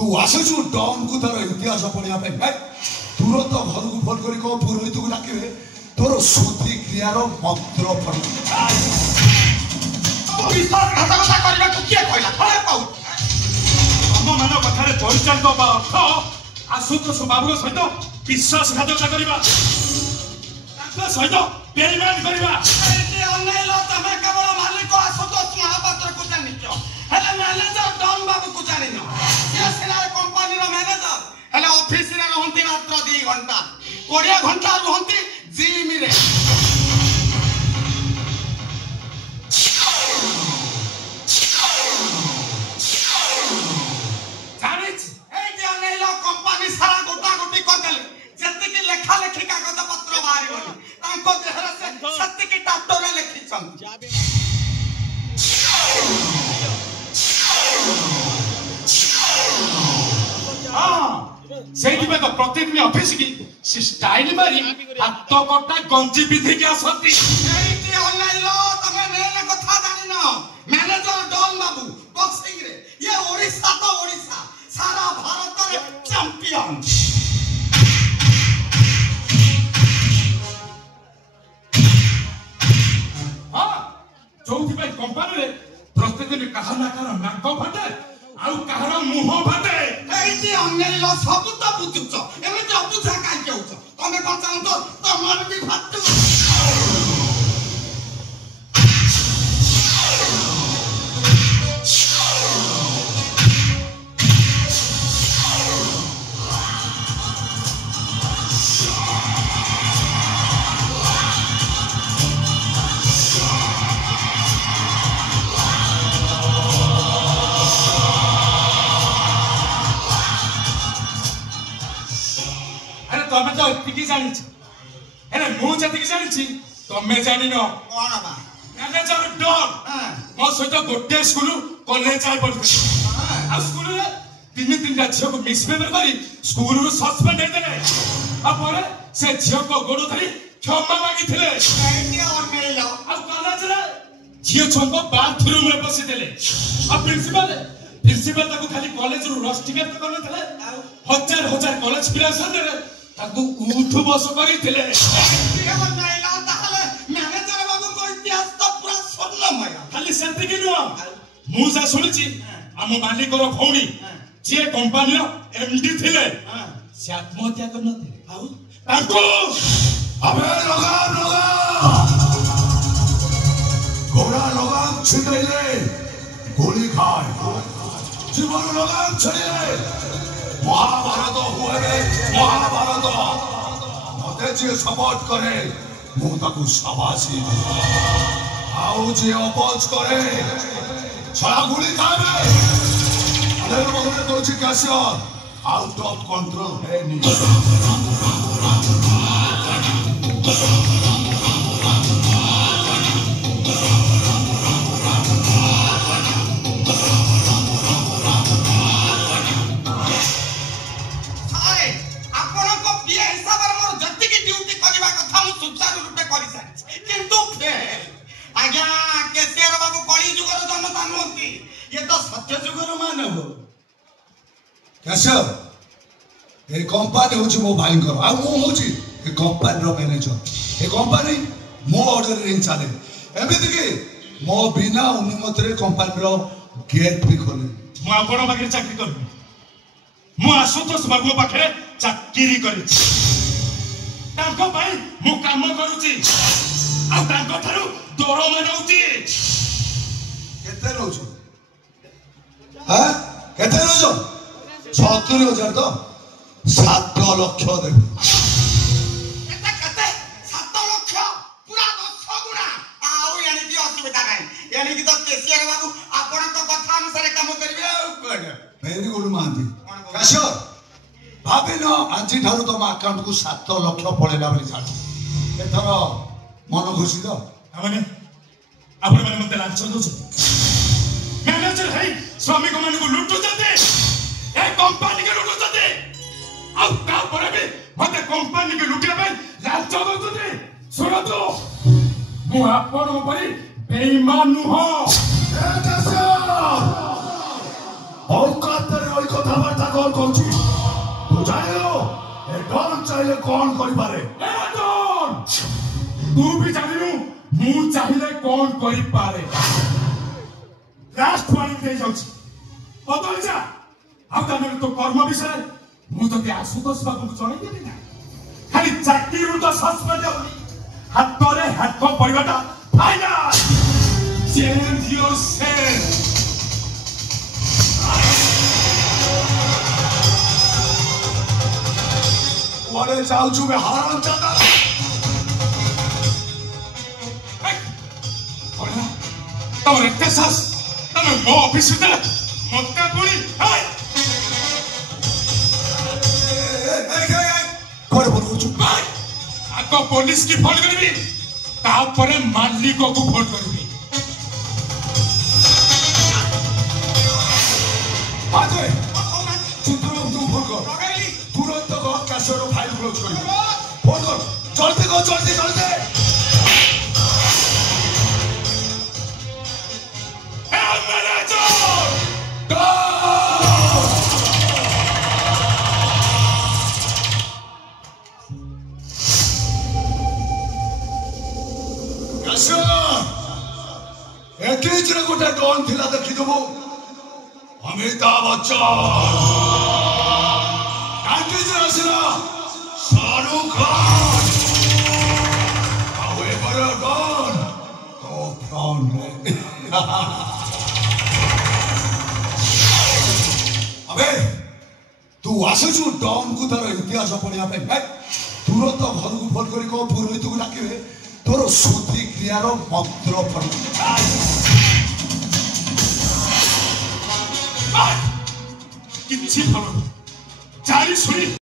तू आसुचु डॉन को तार इतिहास पढ़िया पे तुरंत घर को फोन करी कह पुरोहित को डाकिबे तोर शुद्धि क्रियार मंत्र पढ़ विश्वासघातकता करने को किए कहला थोड़े पाऊ हम मान कथारे परिचालित बा अर्थ आशुतोष बाबू सहित विश्वासघातकता करबा ताଙ୍କ सहित बेईमान करबा एते अनैलो तमे केवल मालिक आशुतोष महापात्र को जानिଛ हेले मैनेजर डॉन बाबू को जानिनो ये सेना कंपनी रो मैनेजर हेले ऑफिस रे रहंती मात्र 2 घंटा 20 घंटा रहंती जिम रे कंपनी सारा गोटा गोटी कर देले जति की लेखा लेखी कागज पत्र बाहर गनी तांको देहरा से सत्य की टाटो रे लिखि छन हां सेही में तो प्रतिदिन ऑफिस की सी स्टाइल मारी हाथ कटा गंजी विधि के आसती एटी ऑनलाइन लो तमे मेन कथा जानि न मैनेजर डॉन बाबू बॉक्सिंग रे ये ओडिसा तो ओडिसा सारा भारत रे चैंपियन हां चौथी भाई कंपनी रे प्रतिदिन कहा ना कर नाक फाटे आउ कहार मुंह फाटे एटी अन्य लो सब तो बुझुछ एमे तो बुझा काई केउछ तमे कोन चाहत तमर भी फाटू तमे तो इतकी जानि छी एने मु जति जानि छी तमे जानि न कोन बा मैनेजर डॉन मो सहित गोटे स्कूल कॉलेज जाय पड़ते आ स्कूल रे 3 टा झियो को मिसबिहेव करी स्कूल रो सस्पेंड हे देले आ परे से झियो को गोड़ धरी क्षमा मांगी थिले एटी और मेलो आ कॉलेज रे झियो छंको बाथरूम रे बसी देले आ प्रिंसिपल ताको खाली कॉलेज रो रस्टिकेट करन थिले हजार हजार कॉलेज पिला संदे ताको उठ बस करी थिले ये बनाइला ताले मैनेजर बाबू को इतिहास तो पूरा स्वर्णमय खाली सेंति कि नो मु जा सुनिछि हम मालिक रो भौणी जे कंपनी रो एमडी थिले से आत्महत्या करन थिले आउ ताको अबे लगाम घोड़ा लगाम छिड़ले गोली खाए जीवन लगाम छिड़ले महाभारत हुए महाभारत मते जे सपोर्ट करे मु ताकू शाबाशी आउ जे अपोज करे छड़ा गुली खाए अरे बगले तो जी कैशियर आउट ऑफ कंट्रोल है नहीं कैसे ए कंपनी होची मो भाई कर आ मो होची ए कंपनी रो मैनेजर ए कंपनी मो ऑर्डर रे चले एमिति कि मो बिना अनुमति रे कंपनी रो गेट भी खोले मो आपण बाके चाकरी कर मो आशुतोष बाबू पाखे चाकरी करी तांको भाई मो काम करूची आ तांको थारु दरमा नउची केते रोजो हां केते रोजो 70,000 तो 7 लाख दे केते 7 लाख पूरा 10 गुना आउ यानी की असुविधा नाही यानी की तो केसीआर बाबू आपण तो कथा अनुसार काम करिवे कोन वेरी गुड मानती कैशर भाबे न आजी ठारू तो अकाउंट को 7 लाख पळेला बली जान एथर मन खुशी तो माने आपण माने मते लांच दो मैनेजर है श्रमिक मान को लुटु जते ए कंपनी के लुटु जते आ का पर भी मते कंपनी के लुटिया पे लांच दो जते सुनो तो मु आपण ऊपर बेईमान नु हो औकात रे कथबार्ता कौन कौची तू जाने लो ए डॉन चाहिए कौन करी पारे ए डॉन तू भी जानिनु मु चाहिले कौन करी पारे लास्ट वार्निंग दे जाउछि बदल जा अब तने तो कर्म विषय मु तो के आशुतोष बाबू को जणाई देबी ना खाली चाकरी तो सस्पेंड होनी हातरे हात पड़िबाटा फाइनल चेंज योरसेल्फ वाले जाऊचू में हाराम जाता तमरे टेक्सास तमे मो ऑफिस दे मक्का पुरी हाय कोन बोलुचू भाई आको पुलिस की फोन करबी तापरे मालिक को फोन करबी आजे चित्रो तू फोन कर तुरंत को कैसेट फाइल क्लोज कर फोन कर जल्दी को जल्दी जल्दी एटलीस्ट गोटे डॉन थिला देखिदेबो अमिताभ बच्चन शाहरुख खान however डॉन तो प्राण अबे तू आसुचु डॉन को तार इतिहास पढ़िया पे तुरंत घर को फोन करी को पुरोहित को डाकिबे तोर शुद्धि क्रियार मंत्र पढ़ किछि भलो चारी सुनी